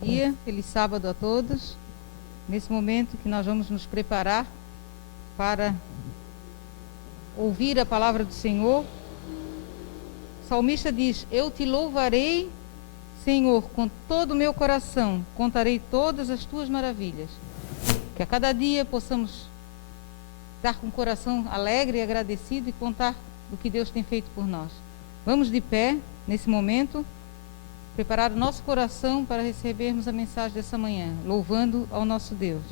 Bom dia, feliz sábado a todos. Nesse momento que nós vamos nos preparar para ouvir a palavra do Senhor, o salmista diz: eu te louvarei, Senhor, com todo o meu coração, contarei todas as tuas maravilhas. Que a cada dia possamos estar com o coração alegre e agradecido e contar o que Deus tem feito por nós. Vamos de pé nesse momento, preparar o nosso coração para recebermos a mensagem dessa manhã, louvando ao nosso Deus.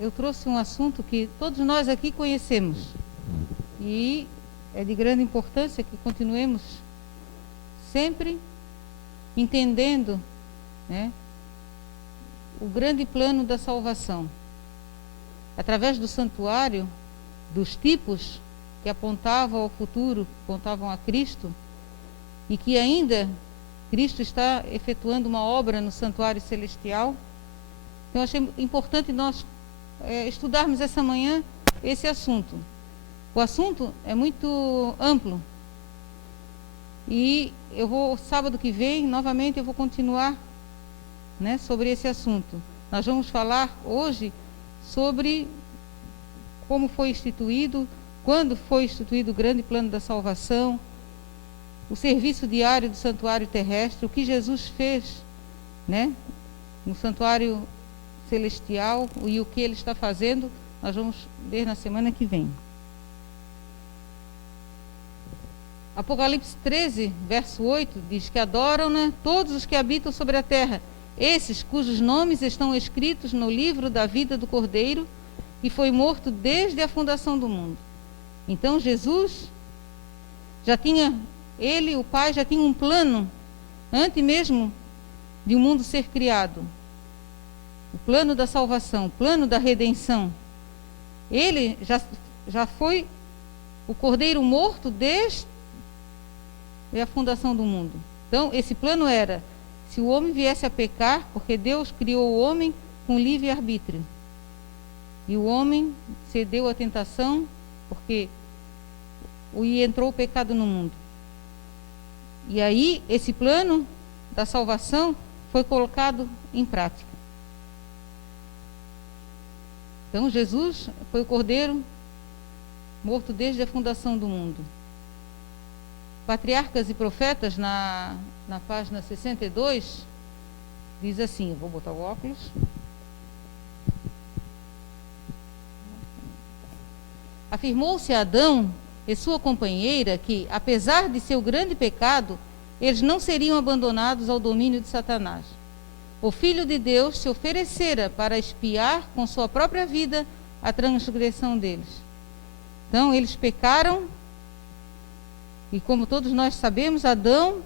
Eu trouxe um assunto que todos nós aqui conhecemos e é de grande importância que continuemos sempre entendendo, né, o grande plano da salvação. Através do santuário, dos tipos que apontavam ao futuro, apontavam a Cristo, e que ainda Cristo está efetuando uma obra no santuário celestial. Então, eu achei importante nós estudarmos essa manhã esse assunto. O assunto é muito amplo e sábado que vem, novamente, eu vou continuar, né, sobre esse assunto. Nós vamos falar hoje sobre como foi instituído, quando foi instituído o grande plano da salvação, o serviço diário do santuário terrestre, o que Jesus fez, né, no santuário celestial e o que ele está fazendo, nós vamos ver na semana que vem. Apocalipse 13, verso 8, diz que adoram-na todos os que habitam sobre a terra, esses cujos nomes estão escritos no livro da vida do Cordeiro, que foi morto desde a fundação do mundo. Então Jesus ele, o Pai, já tinha um plano, antes mesmo de o mundo ser criado. O plano da salvação, o plano da redenção. Ele já foi o Cordeiro morto desde a fundação do mundo. Então, esse plano era, se o homem viesse a pecar, porque Deus criou o homem com livre-arbítrio. E o homem cedeu à tentação, porque entrou o pecado no mundo. E aí, esse plano da salvação foi colocado em prática. Então, Jesus foi o Cordeiro morto desde a fundação do mundo. Patriarcas e Profetas, na página 62, diz assim, eu vou botar o óculos. Afirmou-se a Adão e sua companheira que, apesar de seu grande pecado, eles não seriam abandonados ao domínio de Satanás. O Filho de Deus se oferecera para expiar com sua própria vida a transgressão deles. Então, eles pecaram, e como todos nós sabemos, Adão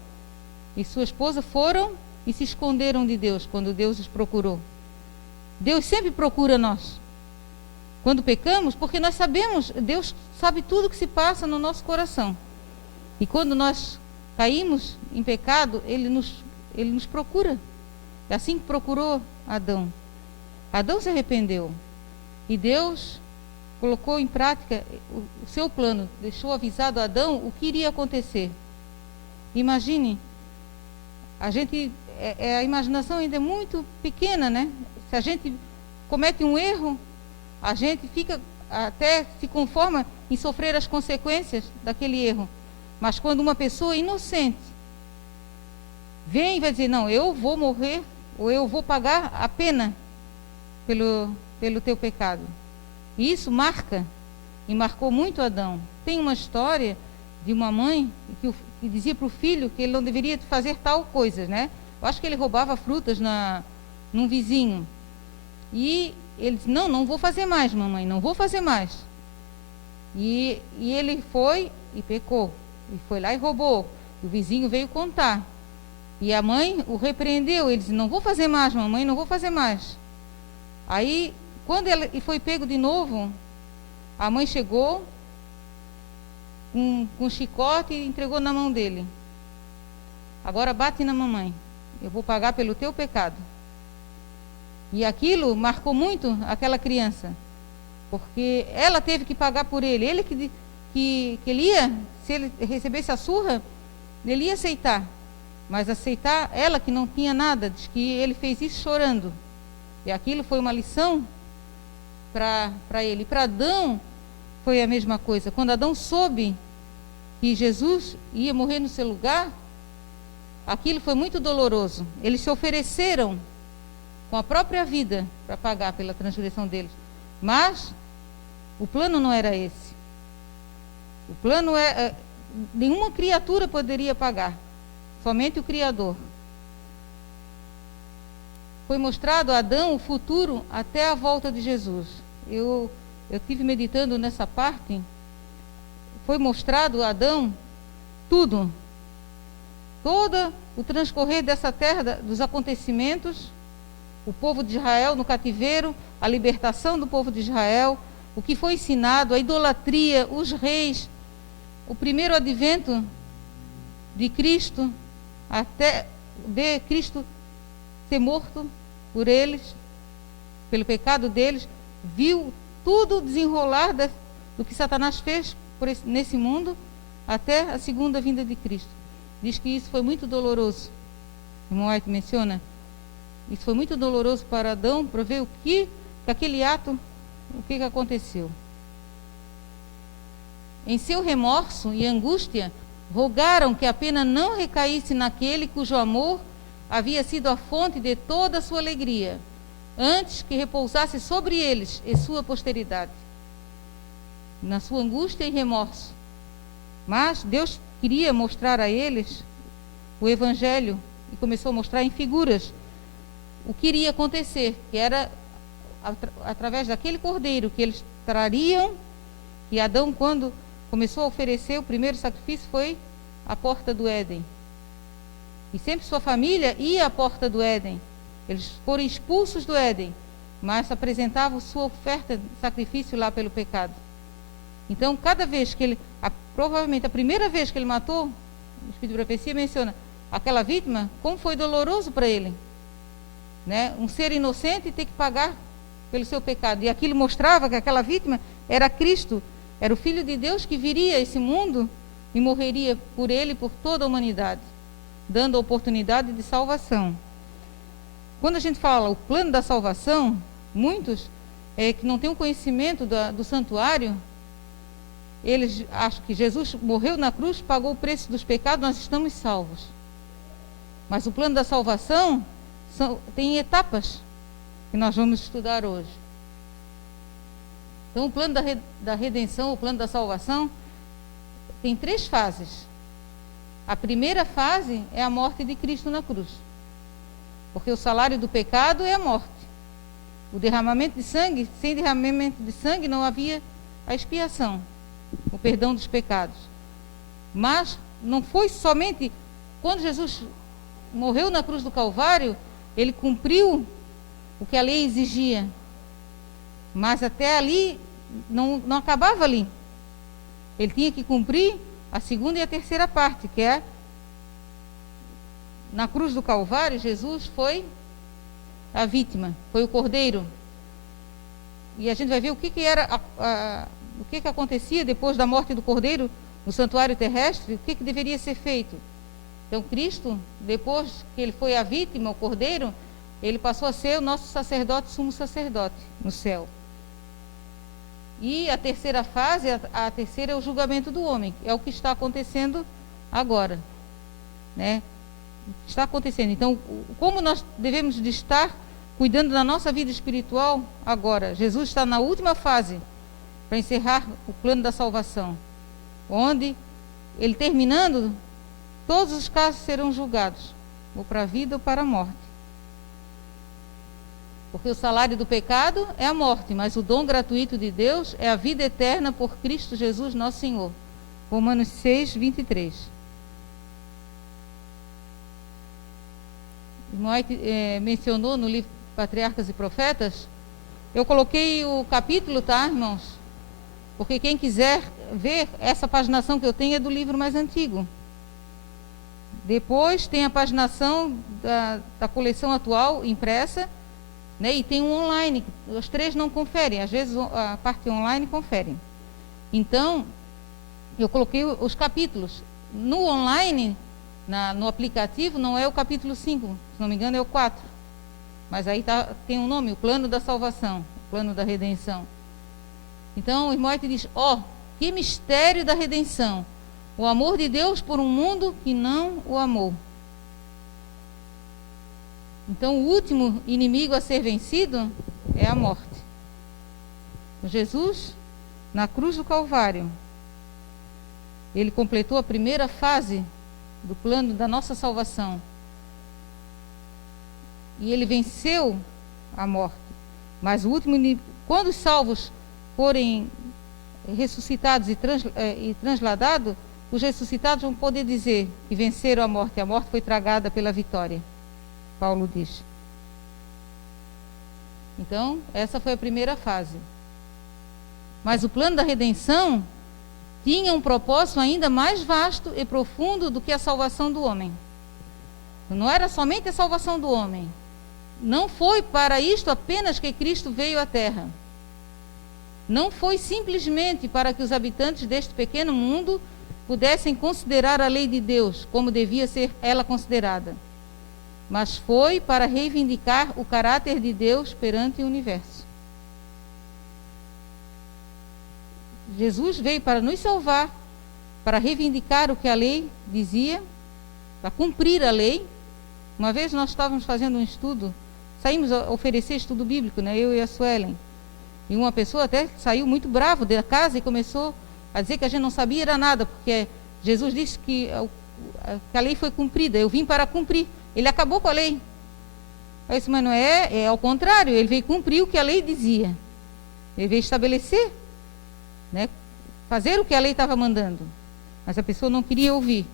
e sua esposa foram e se esconderam de Deus quando Deus os procurou. Deus sempre procura nós quando pecamos, porque nós sabemos, Deus sabe tudo o que se passa no nosso coração. E quando nós caímos em pecado, Ele nos procura. É assim que procurou Adão. Adão se arrependeu. E Deus colocou em prática o seu plano. Deixou avisado a Adão o que iria acontecer. Imagine a imaginação ainda é muito pequena, né? Se a gente comete um erro, a gente fica até se conforma em sofrer as consequências daquele erro. Mas quando uma pessoa inocente vem e vai dizer, não, eu vou morrer, ou eu vou pagar a pena pelo teu pecado. E isso marca, e marcou muito Adão. Tem uma história de uma mãe que dizia para o filho que ele não deveria fazer tal coisa, né? Eu acho que ele roubava frutas num vizinho. E ele disse, não vou fazer mais, mamãe, não vou fazer mais. E ele foi e pecou. E foi lá e roubou. O vizinho veio contar. E a mãe o repreendeu. Ele disse, não vou fazer mais, mamãe, não vou fazer mais. Aí, quando ele foi pego de novo, a mãe chegou com um chicote e entregou na mão dele. Agora bate na mamãe. Eu vou pagar pelo teu pecado. E aquilo marcou muito aquela criança. Porque ela teve que pagar por ele. Ele que ele ia, se ele recebesse a surra, ele ia aceitar. Mas aceitar, ela que não tinha nada, diz que ele fez isso chorando. E aquilo foi uma lição para ele. Para Adão foi a mesma coisa. Quando Adão soube que Jesus ia morrer no seu lugar, aquilo foi muito doloroso. Eles se ofereceram com a própria vida para pagar pela transgressão deles. Mas o plano não era esse. O plano nenhuma criatura poderia pagar, somente o Criador. Foi mostrado a Adão o futuro até a volta de Jesus. Eu tive meditando nessa parte. Foi mostrado a Adão tudo. Todo o transcorrer dessa terra, dos acontecimentos, o povo de Israel no cativeiro, a libertação do povo de Israel, o que foi ensinado, a idolatria, os reis, o primeiro advento de Cristo, até de Cristo ser morto por eles, pelo pecado deles, viu tudo desenrolar do que Satanás fez nesse mundo, até a segunda vinda de Cristo. Diz que isso foi muito doloroso. O irmão White menciona, isso foi muito doloroso para Adão, para ver aquele ato, o que aconteceu. Em seu remorso e angústia, rogaram que a pena não recaísse naquele cujo amor havia sido a fonte de toda a sua alegria, antes que repousasse sobre eles e sua posteridade. Na sua angústia e remorso. Mas Deus queria mostrar a eles o Evangelho, e começou a mostrar em figuras o que iria acontecer, que era através daquele cordeiro que eles trariam. E Adão, quando começou a oferecer o primeiro sacrifício, foi à porta do Éden. E sempre sua família ia à porta do Éden. Eles foram expulsos do Éden, mas apresentavam sua oferta de sacrifício lá pelo pecado. Então, cada vez que ele, provavelmente a primeira vez que ele matou, o Espírito de Profecia menciona, aquela vítima, como foi doloroso para ele. Né? Um ser inocente ter que pagar pelo seu pecado. E aquilo mostrava que aquela vítima era Cristo, era o Filho de Deus que viria a esse mundo e morreria por ele e por toda a humanidade, dando a oportunidade de salvação. Quando a gente fala o plano da salvação, muitos que não têm o conhecimento do santuário, eles acham que Jesus morreu na cruz, pagou o preço dos pecados, nós estamos salvos. Mas o plano da salvação tem etapas que nós vamos estudar hoje. Então, o plano da redenção, o plano da salvação, tem 3 fases. A primeira fase é a morte de Cristo na cruz. Porque o salário do pecado é a morte. O derramamento de sangue, sem derramamento de sangue não havia a expiação, o perdão dos pecados. Mas não foi somente quando Jesus morreu na cruz do Calvário, ele cumpriu o que a lei exigia. Mas até ali, não acabava ali. Ele tinha que cumprir a segunda e a terceira parte, que é, na cruz do Calvário, Jesus foi a vítima, foi o cordeiro. E a gente vai ver o que era, o que acontecia depois da morte do cordeiro no santuário terrestre, o que deveria ser feito. Então Cristo, depois que ele foi a vítima, o cordeiro, ele passou a ser o nosso sacerdote, sumo sacerdote no céu. E a terceira fase, a terceira é o julgamento do homem, é o que está acontecendo agora, né? Está acontecendo. Então, como nós devemos de estar cuidando da nossa vida espiritual agora? Jesus está na última fase para encerrar o plano da salvação, onde ele terminando, todos os casos serão julgados, ou para a vida ou para a morte. Porque o salário do pecado é a morte, mas o dom gratuito de Deus é a vida eterna por Cristo Jesus nosso Senhor. Romanos 6, 23. O irmão White mencionou no livro Patriarcas e Profetas. Eu coloquei o capítulo, tá, irmãos? Porque quem quiser ver, essa paginação que eu tenho é do livro mais antigo. Depois tem a paginação da coleção atual, impressa, né, e tem um online. Os três não conferem, às vezes a parte online confere. Então, eu coloquei os capítulos. No online, no aplicativo, não é o capítulo 5, se não me engano é o 4. Mas aí tem um nome, o plano da salvação, o plano da redenção. Então, o irmão White diz, que mistério da redenção. O amor de Deus por um mundo que não o amou. Então, o último inimigo a ser vencido é a morte. Jesus, na cruz do Calvário, ele completou a primeira fase do plano da nossa salvação. E ele venceu a morte. Mas o último inimigo, quando os salvos forem ressuscitados e transladados, os ressuscitados vão poder dizer que venceram a morte foi tragada pela vitória. Paulo diz. Então, essa foi a primeira fase. Mas o plano da redenção tinha um propósito ainda mais vasto e profundo do que a salvação do homem. Não era somente a salvação do homem. Não foi para isto apenas que Cristo veio à Terra. Não foi simplesmente para que os habitantes deste pequeno mundo pudessem considerar a lei de Deus como devia ser ela considerada, mas foi para reivindicar o caráter de Deus perante o universo. Jesus veio para nos salvar, para reivindicar o que a lei dizia, para cumprir a lei. Uma vez nós estávamos fazendo um estudo, saímos a oferecer estudo bíblico, né, eu e a Suelen, e uma pessoa até saiu muito bravo da casa e começou a dizer que a gente não sabia era nada, porque Jesus disse que a lei foi cumprida, eu vim para cumprir. Ele acabou com a lei. Eu disse, mas não é ao contrário, ele veio cumprir o que a lei dizia. Ele veio estabelecer, né, fazer o que a lei estava mandando. Mas a pessoa não queria ouvir.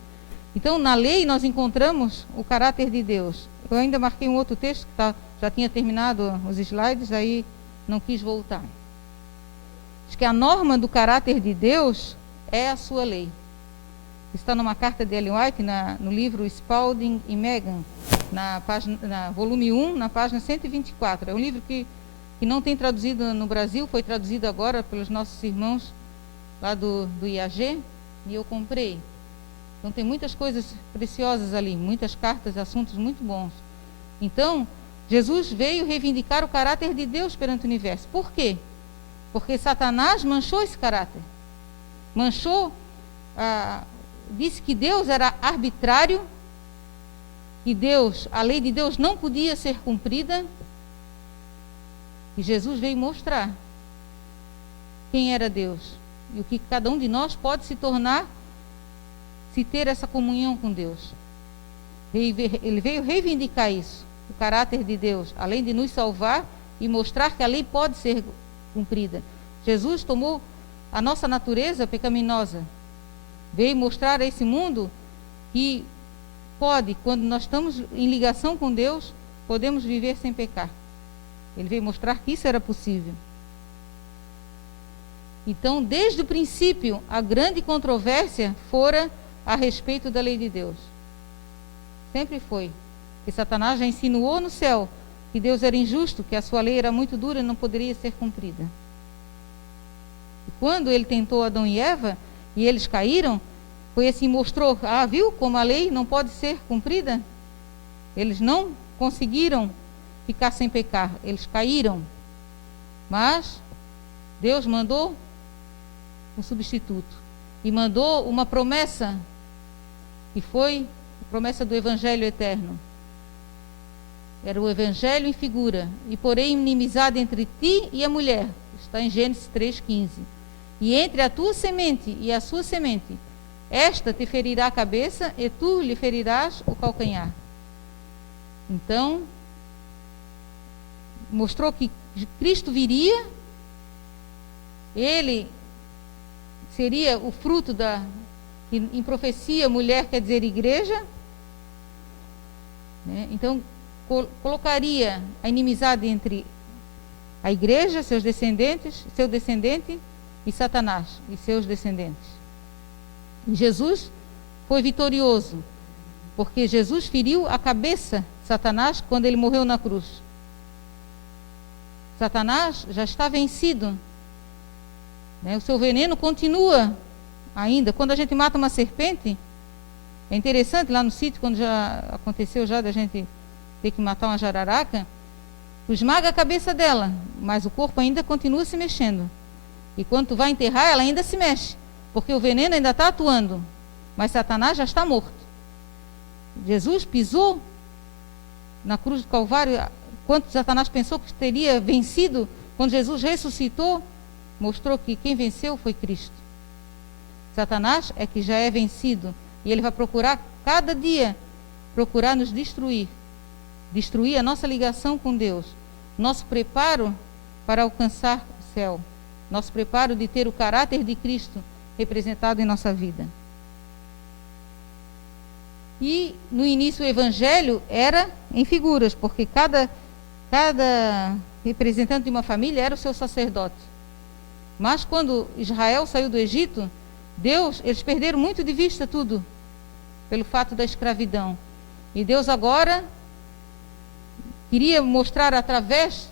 Então, na lei, nós encontramos o caráter de Deus. Eu ainda marquei um outro texto, que já tinha terminado os slides, aí não quis voltar. Diz que a norma do caráter de Deus é a sua lei. Está numa carta de Ellen White, no livro Spalding e Megan, na volume 1, na página 124. É um livro que não tem traduzido no Brasil, foi traduzido agora pelos nossos irmãos lá do IAG, e eu comprei. Então tem muitas coisas preciosas ali, muitas cartas, assuntos muito bons. Então, Jesus veio reivindicar o caráter de Deus perante o universo. Por quê? Porque Satanás manchou esse caráter. Manchou, disse que Deus era arbitrário, que a lei de Deus não podia ser cumprida. E Jesus veio mostrar quem era Deus e o que cada um de nós pode se tornar se ter essa comunhão com Deus. Ele veio reivindicar isso, o caráter de Deus, além de nos salvar e mostrar que a lei pode ser cumprida. Jesus tomou a nossa natureza pecaminosa, veio mostrar a esse mundo que pode, quando nós estamos em ligação com Deus, podemos viver sem pecar. Ele veio mostrar que isso era possível. Então, desde o princípio, a grande controvérsia fora a respeito da lei de Deus. Sempre foi. Que Satanás já insinuou no céu que Deus era injusto, que a sua lei era muito dura e não poderia ser cumprida. E quando ele tentou Adão e Eva, e eles caíram, foi assim, mostrou, viu como a lei não pode ser cumprida? Eles não conseguiram ficar sem pecar, eles caíram. Mas Deus mandou um substituto e mandou uma promessa, que foi a promessa do Evangelho eterno. Era o Evangelho em figura. E porém inimizade entre ti e a mulher, está em Gênesis 3,15. E entre a tua semente e a sua semente, esta te ferirá a cabeça e tu lhe ferirás o calcanhar. Então, mostrou que Cristo viria, ele seria o fruto da, em profecia, mulher quer dizer igreja, né? Então, colocaria a inimizade entre a igreja, seus descendentes, seu descendente, e Satanás e seus descendentes. E Jesus foi vitorioso, porque Jesus feriu a cabeça de Satanás quando ele morreu na cruz. Satanás já está vencido, né? O seu veneno continua ainda. Quando a gente mata uma serpente, é interessante, lá no sítio, quando já aconteceu já da gente ter que matar uma jararaca, esmaga a cabeça dela, mas o corpo ainda continua se mexendo. E quando tu vai enterrar, ela ainda se mexe, porque o veneno ainda está atuando, mas Satanás já está morto. Jesus pisou na cruz do Calvário, quando Satanás pensou que teria vencido, quando Jesus ressuscitou, mostrou que quem venceu foi Cristo. Satanás é que já é vencido, e ele vai procurar, cada dia, procurar nos destruir a nossa ligação com Deus, nosso preparo para alcançar o céu, nosso preparo de ter o caráter de Cristo representado em nossa vida. E no início o evangelho era em figuras, porque cada representante de uma família era o seu sacerdote. Mas quando Israel saiu do Egito, eles perderam muito de vista tudo, pelo fato da escravidão. E Deus agora queria mostrar através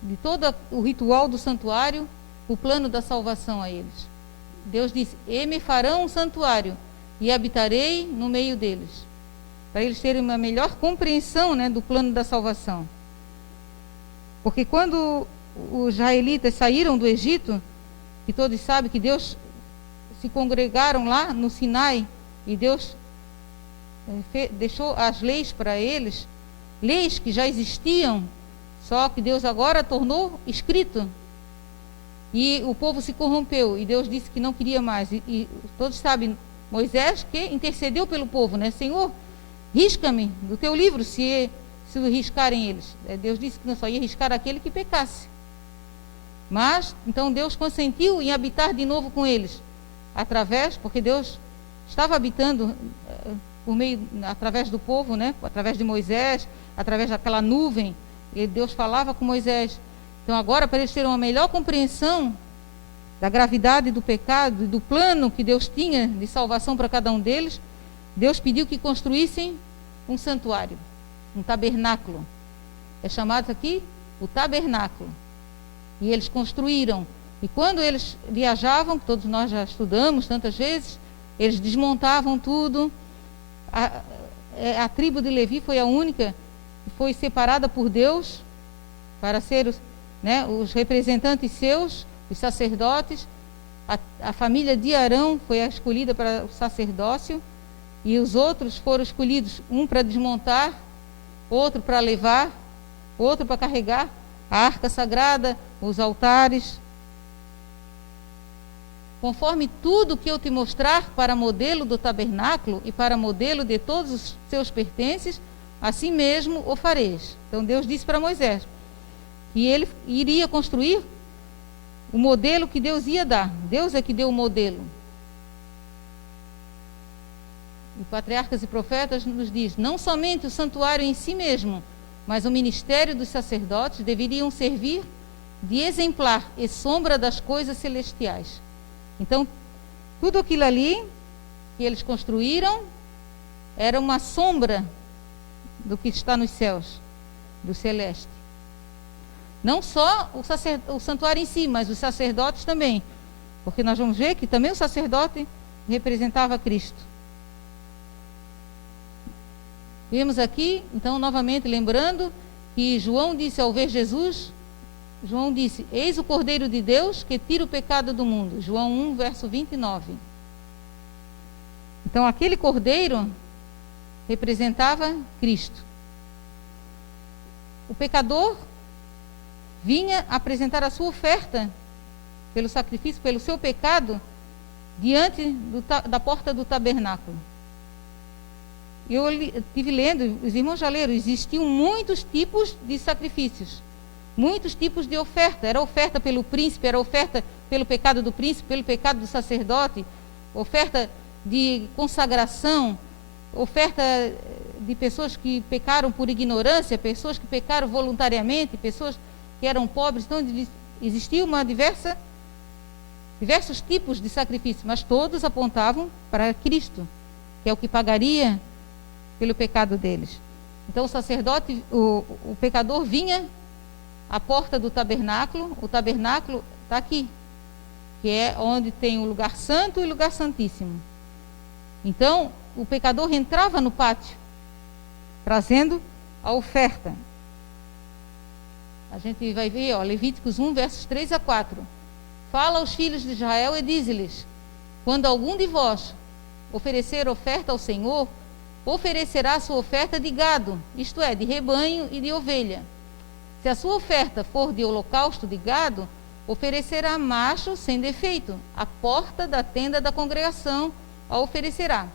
de todo o ritual do santuário o plano da salvação a eles. Deus disse: e me farão um santuário e habitarei no meio deles, para eles terem uma melhor compreensão, né, do plano da salvação. Porque quando os israelitas saíram do Egito, que todos sabem que Deus se congregaram lá no Sinai, e Deus deixou as leis para eles, leis que já existiam, só que Deus agora tornou escrito. E o povo se corrompeu, e Deus disse que não queria mais. E todos sabem, Moisés que intercedeu pelo povo, né? Senhor, risca-me do teu livro se riscarem eles. Deus disse que não só ia riscar aquele que pecasse. Mas, então Deus consentiu em habitar de novo com eles, porque Deus estava habitando através do povo, né? Através de Moisés, através daquela nuvem, e Deus falava com Moisés. Então agora, para eles terem uma melhor compreensão da gravidade do pecado e do plano que Deus tinha de salvação para cada um deles, Deus pediu que construíssem um santuário, um tabernáculo. É chamado aqui o tabernáculo. E eles construíram. E quando eles viajavam, que todos nós já estudamos tantas vezes, eles desmontavam tudo. A tribo de Levi foi a única que foi separada por Deus para ser os representantes seus, os sacerdotes. A família de Arão foi a escolhida para o sacerdócio, e os outros foram escolhidos, um para desmontar, outro para levar, outro para carregar a arca sagrada, os altares. Conforme tudo que eu te mostrar para modelo do tabernáculo e para modelo de todos os seus pertences, assim mesmo o fareis. Então Deus disse para Moisés que ele iria construir o modelo que Deus ia dar. Deus é que deu o modelo. E Patriarcas e Profetas nos diz: não somente o santuário em si mesmo, mas o ministério dos sacerdotes deveriam servir de exemplar e sombra das coisas celestiais. Então, tudo aquilo ali que eles construíram era uma sombra do que está nos céus, do celeste. Não só o santuário em si, mas os sacerdotes também. Porque nós vamos ver que também o sacerdote representava Cristo. Vemos aqui, então, novamente lembrando que João disse ao ver Jesus, João disse: eis o Cordeiro de Deus que tira o pecado do mundo. João 1, verso 29. Então, aquele Cordeiro representava Cristo. O pecador vinha apresentar a sua oferta pelo sacrifício, pelo seu pecado, diante da porta do tabernáculo. Eu estive lendo, os irmãos já leram, existiam muitos tipos de sacrifícios, muitos tipos de oferta. Era oferta pelo príncipe, era oferta pelo pecado do príncipe, pelo pecado do sacerdote, oferta de consagração, oferta de pessoas que pecaram por ignorância, pessoas que pecaram voluntariamente, pessoas que eram pobres. Então, existia diversos tipos de sacrifício, mas todos apontavam para Cristo, que é o que pagaria pelo pecado deles. Então, o sacerdote, o pecador vinha à porta do tabernáculo. O tabernáculo está aqui, que é onde tem o lugar santo e o lugar santíssimo. Então, o pecador entrava no pátio, trazendo a oferta. A gente vai ver, Levíticos 1, versos 3 a 4. Fala aos filhos de Israel e diz-lhes: quando algum de vós oferecer oferta ao Senhor, oferecerá a sua oferta de gado, isto é, de rebanho e de ovelha. Se a sua oferta for de holocausto de gado, oferecerá macho sem defeito. À porta da tenda da congregação a oferecerá,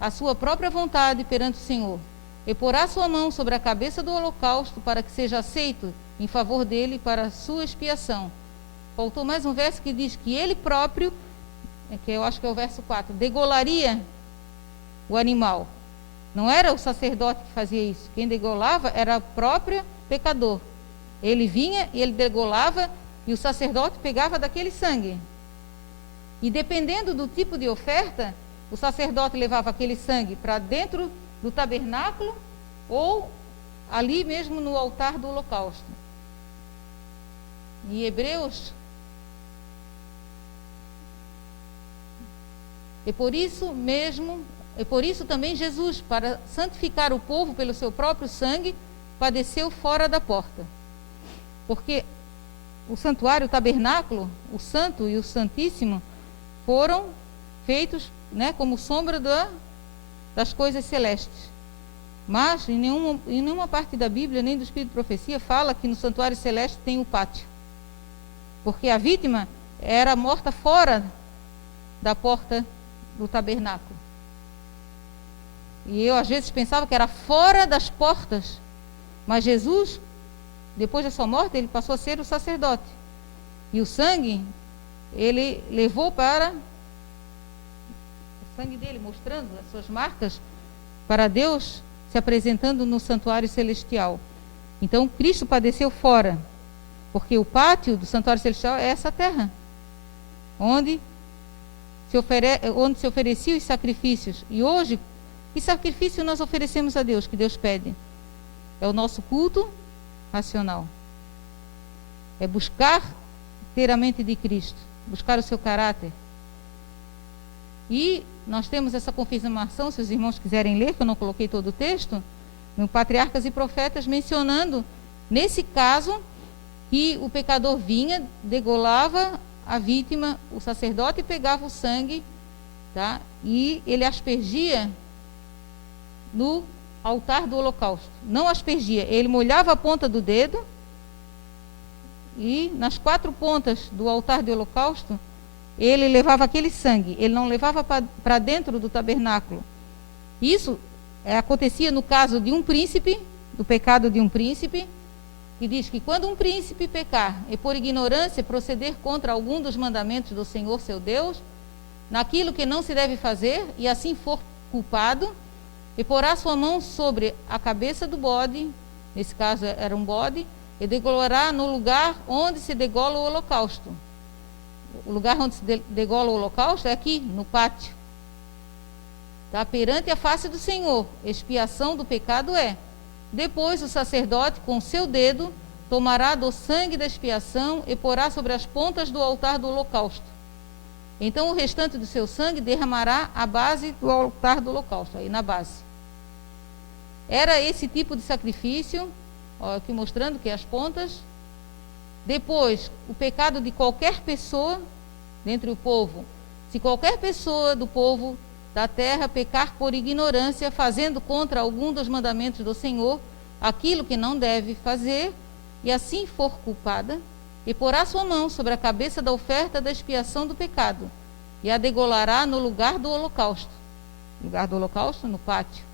a sua própria vontade perante o Senhor. E porá sua mão sobre a cabeça do holocausto, para que seja aceito em favor dele para a sua expiação. Faltou mais um verso que diz que ele próprio, que eu acho que é o verso 4, degolaria o animal. Não era o sacerdote que fazia isso. Quem degolava era o próprio pecador. Ele vinha e ele degolava, e o sacerdote pegava daquele sangue. E dependendo do tipo de oferta, o sacerdote levava aquele sangue para dentro do tabernáculo ou ali mesmo no altar do holocausto. Em Hebreus, e por isso também Jesus, para santificar o povo pelo seu próprio sangue, padeceu fora da porta. Porque o santuário, o tabernáculo, o santo e o santíssimo foram feitos, como sombra das coisas celestes. Mas em nenhuma parte da Bíblia, nem do Espírito de Profecia, fala que no santuário celeste tem o pátio. Porque a vítima era morta fora da porta do tabernáculo. E eu às vezes pensava que era fora das portas. Mas Jesus, depois da sua morte, ele passou a ser o sacerdote. E o sangue, ele levou para o sangue dele, mostrando as suas marcas para Deus, se apresentando no santuário celestial. Então, Cristo padeceu fora, porque o pátio do santuário celestial é essa terra, onde se ofereciam os sacrifícios. E hoje, que sacrifício nós oferecemos a Deus, que Deus pede? É o nosso culto racional. É buscar ter a mente de Cristo, buscar o seu caráter. E nós temos essa confirmação, se os irmãos quiserem ler, que eu não coloquei todo o texto, no Patriarcas e Profetas, mencionando, nesse caso, que o pecador vinha, degolava a vítima, o sacerdote pegava o sangue, e ele aspergia no altar do holocausto. Não aspergia, ele molhava a ponta do dedo e nas 4 pontas do altar do holocausto ele levava aquele sangue. Ele não levava para dentro do tabernáculo. Isso acontecia no caso de um príncipe, do pecado de um príncipe, que diz que quando um príncipe pecar e por ignorância proceder contra algum dos mandamentos do Senhor seu Deus, naquilo que não se deve fazer, e assim for culpado, e porá sua mão sobre a cabeça do bode, nesse caso era um bode, e degolará no lugar onde se degola o holocausto. O lugar onde se degola o holocausto é aqui, no pátio. Perante a face do Senhor, expiação do pecado é. Depois o sacerdote, com seu dedo, tomará do sangue da expiação e porá sobre as pontas do altar do holocausto. Então o restante do seu sangue derramará à base do altar do holocausto, aí na base. Era esse tipo de sacrifício, ó, aqui mostrando que as pontas. Depois, o pecado de qualquer pessoa dentre o povo. Se qualquer pessoa do povo da terra pecar por ignorância, fazendo contra algum dos mandamentos do Senhor, aquilo que não deve fazer, e assim for culpada, e porá sua mão sobre a cabeça da oferta da expiação do pecado, e a degolará no lugar do holocausto. Lugar do holocausto, no pátio.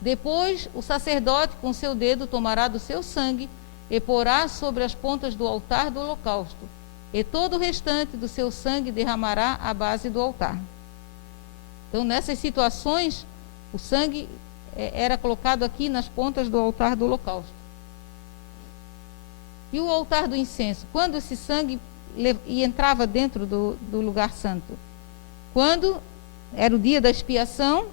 Depois, o sacerdote com seu dedo tomará do seu sangue e porá sobre as pontas do altar do holocausto, e todo o restante do seu sangue derramará à base do altar. Então, nessas situações, o sangue era colocado aqui nas pontas do altar do holocausto. E o altar do incenso? Quando esse sangue entrava dentro do lugar santo? Quando era o dia da expiação,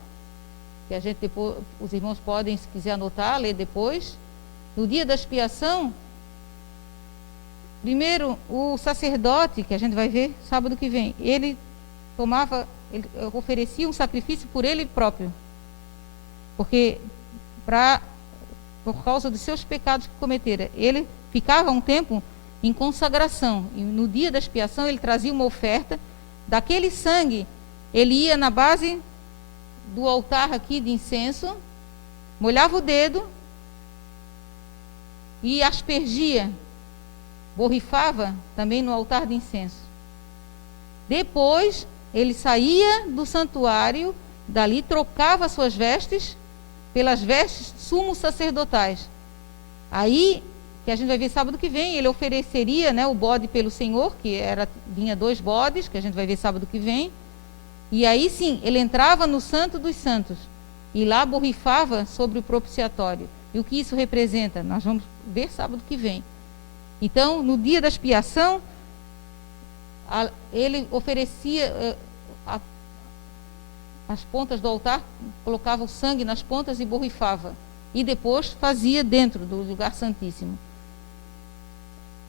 que a gente depois, os irmãos podem, se quiser anotar, ler depois. No dia da expiação, primeiro o sacerdote, que a gente vai ver sábado que vem, ele oferecia um sacrifício por ele próprio, porque por causa dos seus pecados que cometera, ele ficava um tempo em consagração, e no dia da expiação ele trazia uma oferta daquele sangue. Ele ia na base do altar aqui de incenso, molhava o dedo e aspergia, borrifava também no altar de incenso. Depois ele saía do santuário, dali trocava suas vestes pelas vestes sumos sacerdotais. Aí, que a gente vai ver sábado que vem, ele ofereceria, né, o bode pelo Senhor, que vinha 2 bodes, que a gente vai ver sábado que vem. E aí sim, ele entrava no Santo dos Santos e lá borrifava sobre o propiciatório. E o que isso representa? Nós vamos ver sábado que vem. Então, no dia da expiação, ele oferecia as pontas do altar, colocava o sangue nas pontas e borrifava. E depois fazia dentro do lugar santíssimo.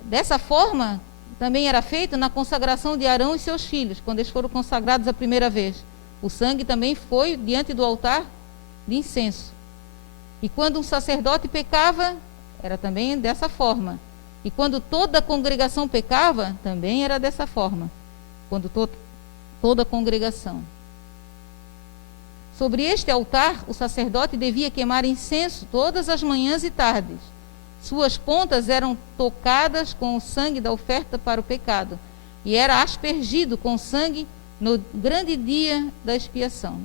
Dessa forma, também era feito na consagração de Arão e seus filhos, quando eles foram consagrados a primeira vez. O sangue também foi diante do altar de incenso. E quando um sacerdote pecava, era também dessa forma. E quando toda a congregação pecava, também era dessa forma. Quando toda a congregação. Sobre este altar, o sacerdote devia queimar incenso todas as manhãs e tardes. Suas pontas eram tocadas com o sangue da oferta para o pecado, e era aspergido com sangue no grande dia da expiação,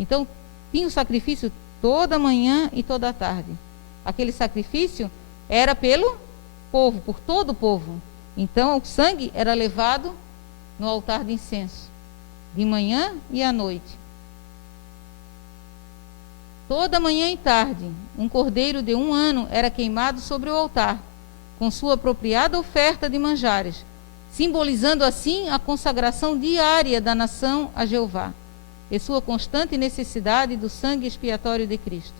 Então, tinha o sacrifício toda manhã e toda tarde. Aquele sacrifício era pelo povo, por todo o povo. Então, o sangue era levado no altar de incenso, de manhã e à noite. Toda manhã e tarde, um cordeiro de 1 ano era queimado sobre o altar, com sua apropriada oferta de manjares, simbolizando assim a consagração diária da nação a Jeová, e sua constante necessidade do sangue expiatório de Cristo.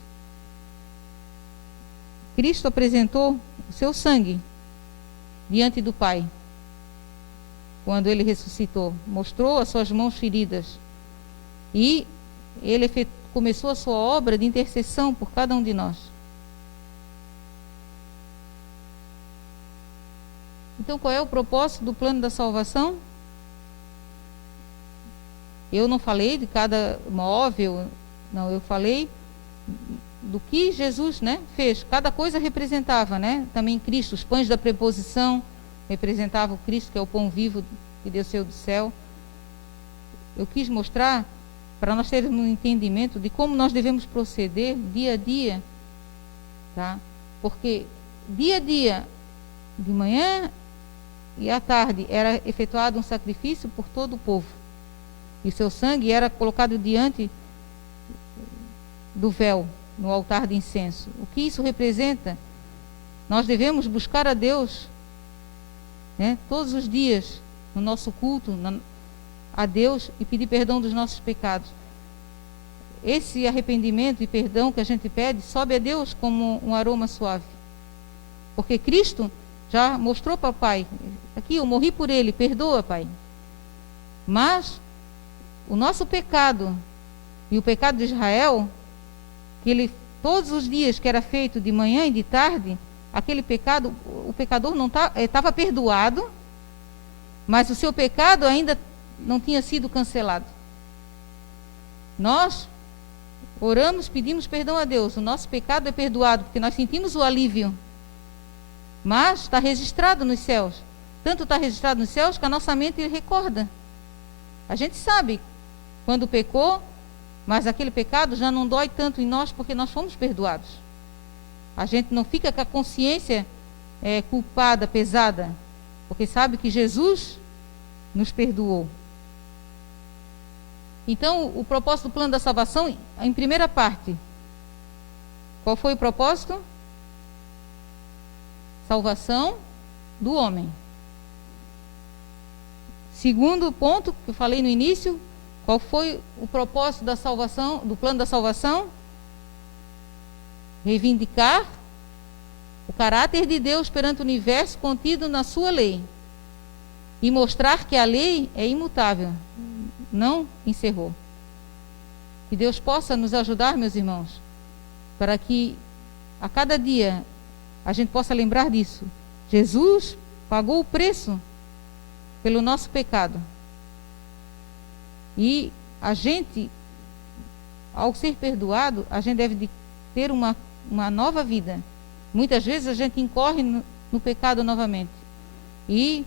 Cristo apresentou o seu sangue diante do Pai, quando ele ressuscitou, mostrou as suas mãos feridas, e ele começou a sua obra de intercessão por cada um de nós. Então, qual é o propósito do plano da salvação? Eu não falei de cada móvel, não, eu falei do que Jesus, né, fez. Cada coisa representava, né, também Cristo. Os pães da preposição representavam o Cristo, que é o pão vivo que desceu do céu. Eu quis mostrar para nós termos um entendimento de como nós devemos proceder dia a dia, tá? Porque dia a dia, de manhã e à tarde, era efetuado um sacrifício por todo o povo. E o seu sangue era colocado diante do véu, no altar de incenso. O que isso representa? Nós devemos buscar a Deus, né, todos os dias, no nosso culto, a Deus, e pedir perdão dos nossos pecados. Esse arrependimento e perdão que a gente pede sobe a Deus como um aroma suave, porque Cristo já mostrou para o Pai, aqui eu morri por ele, perdoa, Pai. Mas o nosso pecado e o pecado de Israel, que ele todos os dias que era feito de manhã e de tarde, aquele pecado, o pecador não estava perdoado, mas o seu pecado ainda não tinha sido cancelado. Nós oramos, pedimos perdão a Deus, o nosso pecado é perdoado, porque nós sentimos o alívio, mas está registrado nos céus. Tanto está registrado nos céus que a nossa mente recorda. A gente sabe quando pecou, mas aquele pecado já não dói tanto em nós porque nós fomos perdoados. A gente não fica com a consciência culpada, pesada, porque sabe que Jesus nos perdoou. Então, o propósito do plano da salvação, em primeira parte, qual foi o propósito? Salvação do homem. Segundo ponto que eu falei no início, qual foi o propósito da salvação, do plano da salvação? Reivindicar o caráter de Deus perante o universo contido na sua lei e mostrar que a lei é imutável, não encerrou. Que Deus possa nos ajudar, meus irmãos, para que a cada dia a gente possa lembrar disso. Jesus pagou o preço pelo nosso pecado. E a gente, ao ser perdoado, a gente deve ter uma nova vida. Muitas vezes a gente incorre no pecado novamente. E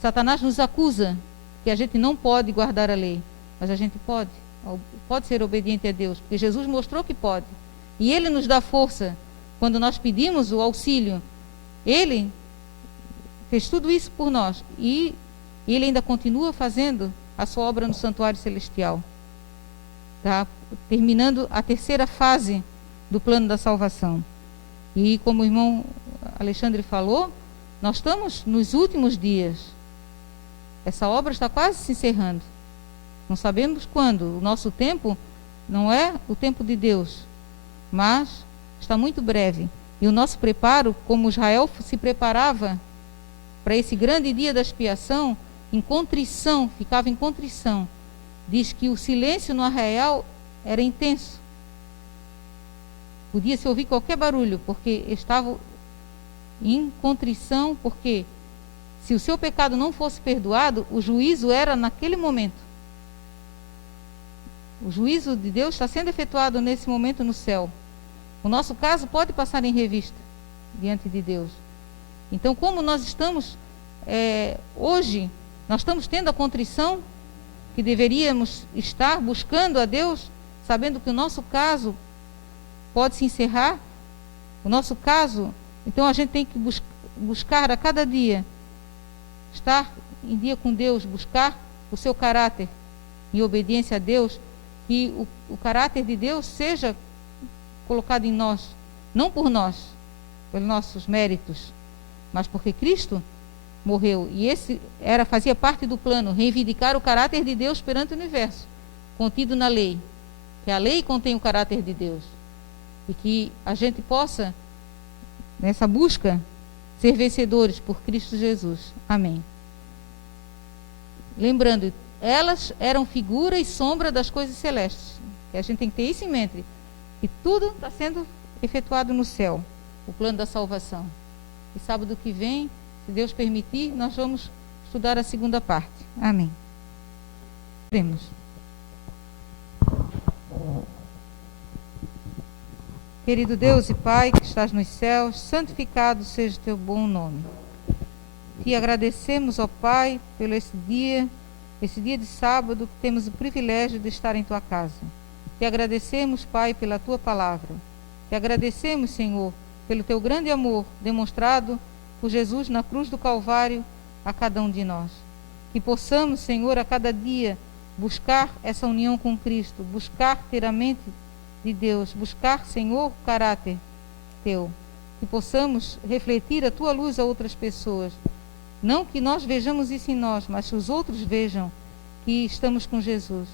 Satanás nos acusa que a gente não pode guardar a lei. Mas a gente pode ser obediente a Deus, porque Jesus mostrou que pode. E Ele nos dá força quando nós pedimos o auxílio. Ele fez tudo isso por nós. E Ele ainda continua fazendo a sua obra no santuário celestial. Tá? Terminando a terceira fase do plano da salvação. E como o irmão Alexandre falou, nós estamos nos últimos dias. Essa obra está quase se encerrando. Não sabemos quando. O nosso tempo não é o tempo de Deus, mas está muito breve. E o nosso preparo, como Israel se preparava para esse grande dia da expiação, em contrição, ficava em contrição. Diz que o silêncio no arraial era intenso. Podia-se ouvir qualquer barulho, porque estavam em contrição, porque se o seu pecado não fosse perdoado, o juízo era naquele momento. O juízo de Deus está sendo efetuado nesse momento no céu. O nosso caso pode passar em revista diante de Deus. Então, como nós estamos hoje, nós estamos tendo a contrição que deveríamos estar buscando a Deus, sabendo que o nosso caso pode se encerrar. O nosso caso, então a gente tem que buscar a cada dia estar em dia com Deus, buscar o seu caráter em obediência a Deus, que o caráter de Deus seja colocado em nós, não por nós, pelos nossos méritos, mas porque Cristo morreu. E esse fazia parte do plano, reivindicar o caráter de Deus perante o universo, contido na lei, que a lei contém o caráter de Deus. E que a gente possa, nessa busca, ser vencedores por Cristo Jesus. Amém. Lembrando, elas eram figura e sombra das coisas celestes. Que a gente tem que ter isso em mente. Que tudo está sendo efetuado no céu. O plano da salvação. E sábado que vem, se Deus permitir, nós vamos estudar a segunda parte. Amém. Oremos. Querido Deus e Pai, que estás nos céus, santificado seja o teu bom nome. Te agradecemos, ó Pai, pelo esse dia de sábado, que temos o privilégio de estar em tua casa. Te agradecemos, Pai, pela tua palavra. Te agradecemos, Senhor, pelo teu grande amor demonstrado por Jesus na cruz do Calvário a cada um de nós. Que possamos, Senhor, a cada dia buscar essa união com Cristo, buscar ter a mente de Deus, buscar, Senhor, o caráter teu. Que possamos refletir a tua luz a outras pessoas. Não que nós vejamos isso em nós, mas que os outros vejam que estamos com Jesus.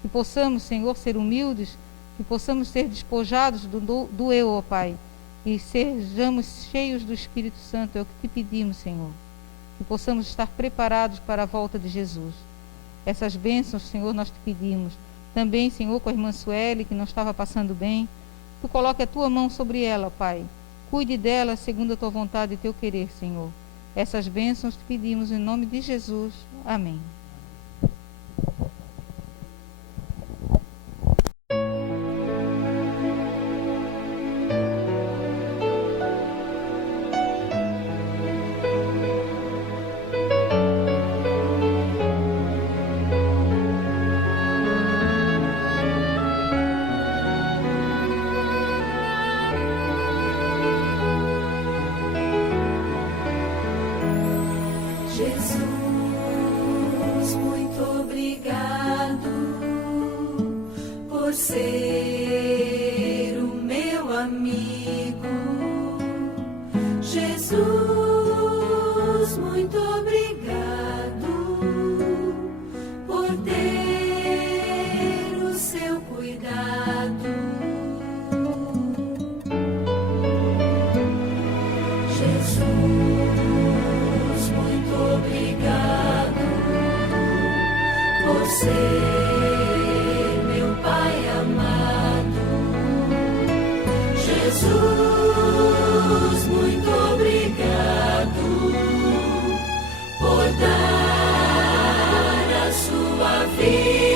Que possamos, Senhor, ser humildes, que possamos ser despojados do eu, ó Pai, e sejamos cheios do Espírito Santo, é o que te pedimos, Senhor. Que possamos estar preparados para a volta de Jesus. Essas bênçãos, Senhor, nós te pedimos. Também, Senhor, com a irmã Sueli, que não estava passando bem, tu coloque a tua mão sobre ela, Pai. Cuide dela segundo a tua vontade e teu querer, Senhor. Essas bênçãos te pedimos em nome de Jesus. Amém. Jesus, muito obrigado por ser o meu amigo. Jesus, muito obrigado por ter o seu cuidado. Jesus, muito obrigado por ser meu Pai amado. Jesus, muito obrigado por dar a sua vida.